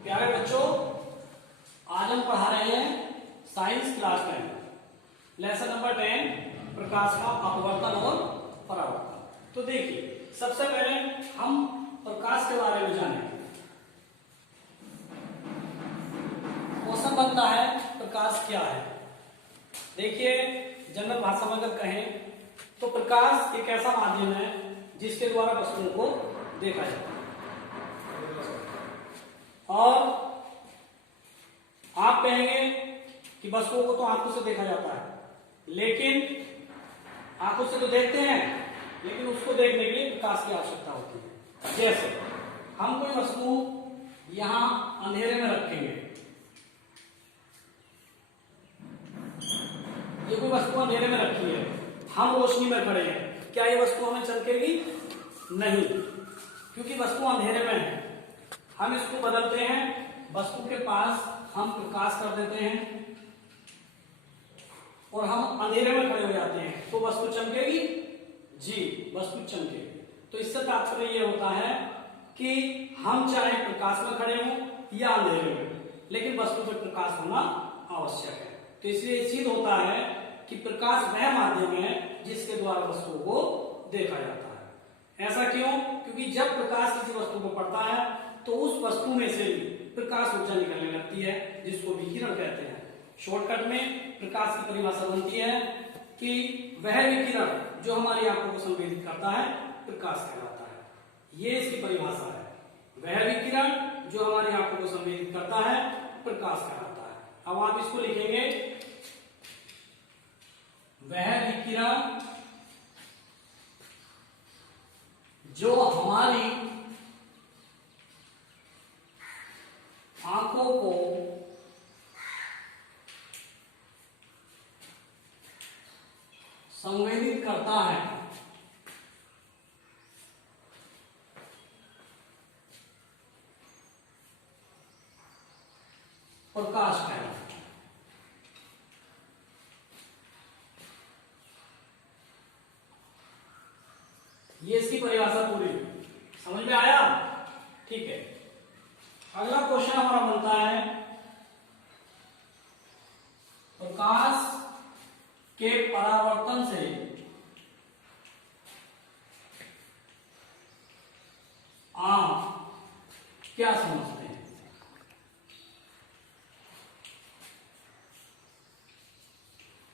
प्यारे बच्चों, आज हम पढ़ा रहे हैं साइंस क्लास 10 लेसन नंबर 10 प्रकाश का अपवर्तन और परावर्तन। तो देखिए, सबसे पहले हम प्रकाश के बारे में जानेंगे। क्वेश्चन बनता है प्रकाश क्या है। देखिए, जनरल भाषा में अगर कहें तो प्रकाश एक ऐसा माध्यम है जिसके द्वारा वस्तुओं को देखा जाता है। और आप कहेंगे कि वस्तुओं को तो आंखों से देखा जाता है, लेकिन आंखों से तो देखते हैं, लेकिन उसको देखने के लिए प्रकाश की आवश्यकता होती है। जैसे हम कोई वस्तु यहां अंधेरे में रखेंगे, ये कोई वस्तु अंधेरे में रखी है, हम रोशनी में खड़े हैं, क्या ये वस्तु हमें चमकेगी? नहीं, क्योंकि वस्तु अंधेरे में है। हम इसको बदलते हैं, वस्तु के पास हम प्रकाश कर देते हैं और हम अंधेरे में खड़े हो जाते हैं, तो वस्तु चमकेगी? जी, वस्तु चमकेगी। तो इससे तात्पर्य यह होता है कि हम चाहे प्रकाश में खड़े हों या अंधेरे में, लेकिन वस्तु पे प्रकाश होना आवश्यक है। तो इसलिए सिद्ध होता है कि प्रकाश वह माध्यम है जिसके द्वारा वस्तुओं को देखा जाता है। ऐसा क्यों? क्योंकि जब प्रकाश किसी वस्तु पर पड़ता है तो उस वस्तु में से प्रकाश ऊर्जा निकलने लगती है, जिसको विकिरण कहते हैं। शॉर्टकट में प्रकाश की परिभाषा बनती है कि वह विकिरण जो हमारी आंखों को संवेदित करता है प्रकाश कहलाता है। ये इसकी परिभाषा है, वह विकिरण जो हमारी आंखों को संवेदित करता है प्रकाश कहलाता है। अब आप इसको लिखेंगे, वह विकिरण जो हमारी आंखों को संवेदित करता है प्रकाश कहलाता है। ये इसकी परिभाषा पूरी समझ में आया? ठीक है। अगला क्वेश्चन हमारा बनता है, प्रकाश के परावर्तन से आप क्या समझते हैं?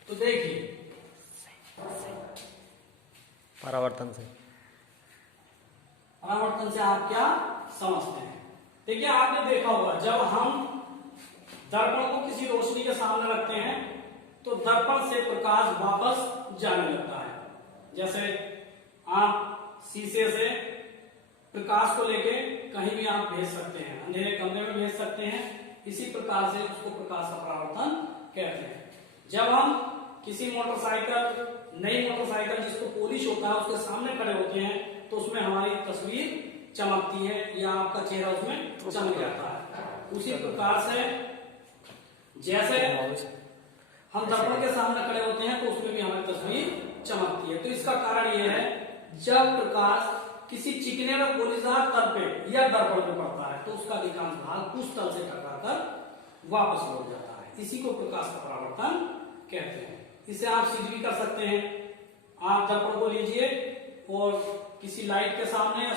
तो देखिए, परावर्तन से आप क्या समझते हैं? देखिए, आपने देखा होगा जब हम दर्पण को किसी रोशनी के सामने रखते हैं तो दर्पण से प्रकाश वापस जाने लगता है। जैसे आप शीशे से प्रकाश को लेके कहीं भी आप भेज सकते हैं, अंधेरे कमरे में भेज सकते हैं। इसी प्रकार से उसको प्रकाश का परावर्तन कहते हैं। जब हम किसी मोटरसाइकिल, नई मोटरसाइकिल जिसको पॉलिश होता है, उसके सामने खड़े होते हैं तो उसमें हमारी तस्वीर चमकती है या आपका चेहरा उसमें चमक जाता है। उसी प्रकार से जैसे हम दर्पण के सामने खड़े होते हैं तो उसमें भी हमारी तस्वीर चमकती है। तो इसका कारण यह है, जब प्रकाश किसी चिकने व पोलीदार तल पे या दर्पण पे पड़ता है तो उसका अधिकांश भाग उस तल से टकराकर वापस लौट जाता है। इसी को प्रकाश का परावर्तन कहते हैं। इसे आप सिद्ध भी कर सकते हैं। आप दर्पण को लीजिए और किसी लाइट के सामने या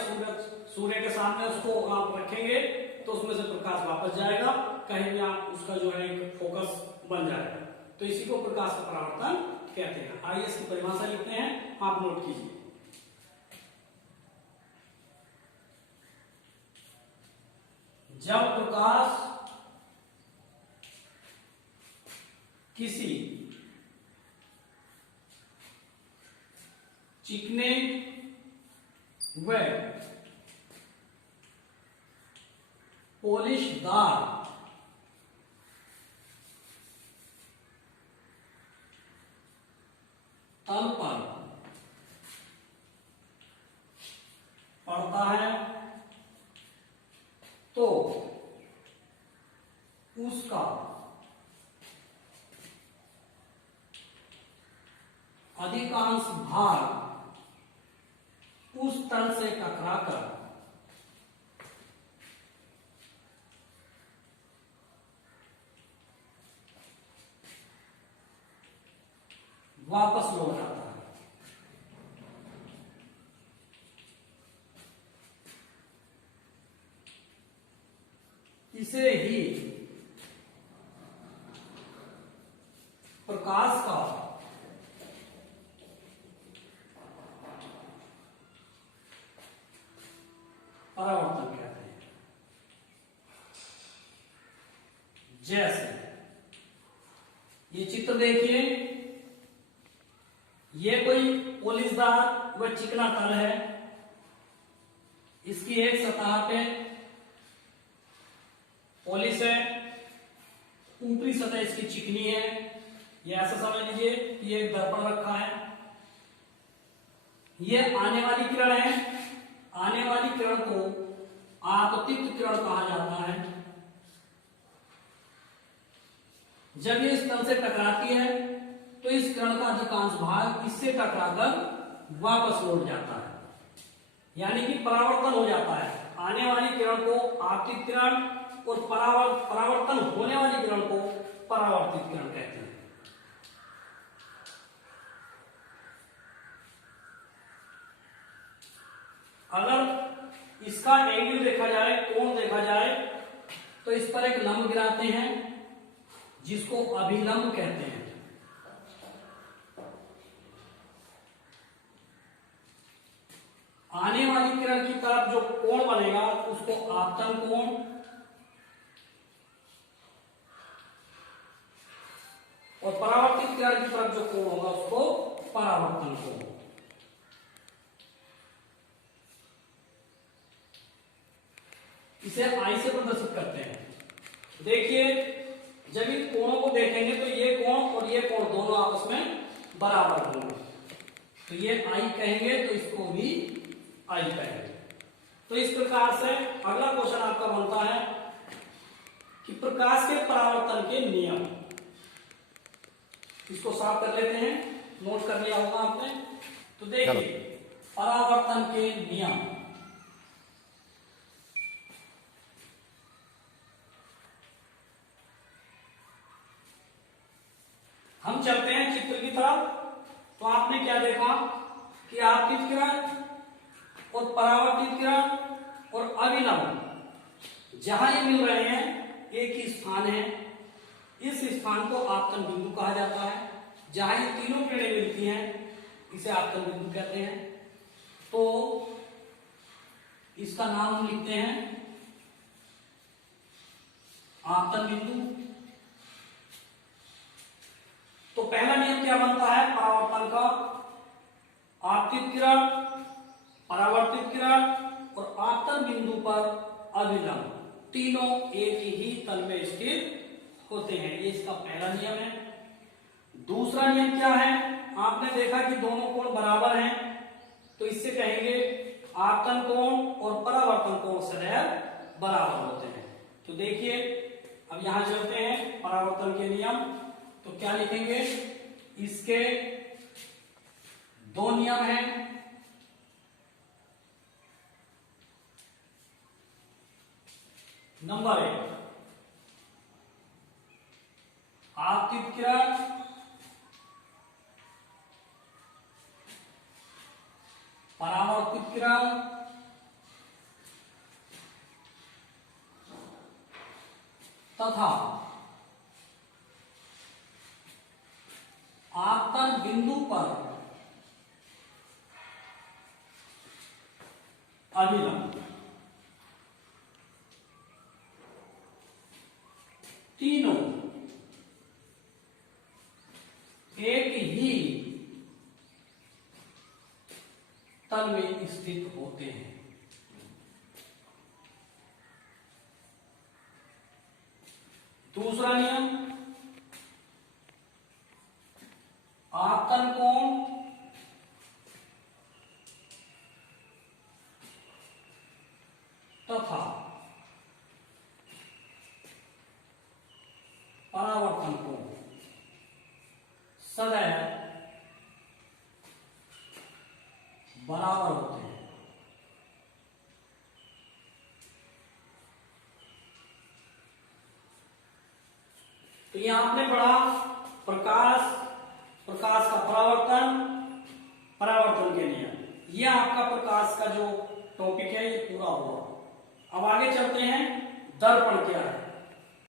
सूर्य के सामने उसको आप रखेंगे तो उसमें से प्रकाश वापस जाएगा, कहीं भी आप उसका जो है एक फोकस बन जाएगा। तो इसी को प्रकाश का परावर्तन कहते हैं। आइए इसकी परिभाषा लिखते हैं, आप नोट कीजिए। जब प्रकाश किसी चिकने व पॉलिशदार तल पर पड़ता है तो उसका अधिकांश भाग उस तल से टकराकर वापस लौट आता है। इसे ही प्रकाश का परावर्तन कहते हैं। जैसे ये चित्र देखिए, ये कोई पॉलिशदार व चिकना तल है। इसकी एक सतह पे पॉलिश है, ऊपरी सतह इसकी चिकनी है। ये ऐसा समझ लीजिए कि एक दर्पण रखा है। ये आने वाली किरण है। आने वाली किरण को आपतित किरण कहा जाता है। जब ये इस तल से टकराती है तो इस किरण का अधिकांश भाग इससे टकराकर वापस लौट जाता है, यानी कि परावर्तन हो जाता है। आने वाली किरण को आपतित किरण और परावर्तन होने वाली किरण को परावर्तित किरण कहते हैं। अगर इसका एंगल देखा जाए, कोण देखा जाए, तो इस पर एक लंब गिराते हैं जिसको अभिलंब कहते हैं। आने वाली किरण की तरफ जो कोण बनेगा उसको आपतन कोण, और परावर्तित किरण की तरफ जो कोण होगा उसको परावर्तन कोण। इसे आई से प्रदर्शित करते हैं। देखिए, जब इन कोणों को देखेंगे तो ये कोण और ये कोण दोनों आपस में बराबर होंगे, तो ये आई कहेंगे, तो इसको भी आई कहेंगे। तो इस प्रकार से अगला क्वेश्चन आपका बनता है कि प्रकाश के परावर्तन के नियम। इसको साफ कर लेते हैं, नोट कर लिया होगा आपने। तो देखिए, परावर्तन के नियम। हम चलते हैं चित्र की तरफ। तो आपने क्या देखा कि आपतित किरण और परावर्तित किरण और अभिलंब जहां ये मिल रहे हैं, एक ही स्थान है। इस स्थान को आपतन बिंदु कहा जाता है। जहां ये तीनों किरणें मिलती हैं इसे आपतन बिंदु कहते हैं। तो इसका नाम हम लिखते हैं आपतन बिंदु। तो पहला नियम क्या बनता है परावर्तन का? आपतित किरण, परावर्तित किरण और आपतन बिंदु पर अभिलंब तीनों एक ही तल में स्थित होते हैं। ये इसका पहला नियम है। दूसरा नियम क्या है? आपने देखा कि दोनों कोण बराबर हैं, तो इससे कहेंगे आपतन कोण और परावर्तन कोण सदैव बराबर होते हैं। तो देखिए, अब यहां चलते हैं परावर्तन के नियम। तो क्या लिखेंगे? इसके दो नियम हैं। नंबर 1, आपतित किरण परावर्तित किरण तथा आपतन बिंदु पर अभिलंब तीनों एक ही तल में स्थित होते हैं। दूसरा नियम, आपतन कोण तथा परावर्तन कोण सदैव बराबर होते हैं। तो यहां आपने पढ़ा प्रकाश प्रकाश का परावर्तन, परावर्तन के नियम, ये आपका प्रकाश का जो टॉपिक है ये पूरा हुआ। अब आगे चलते हैं, दर्पण क्या है।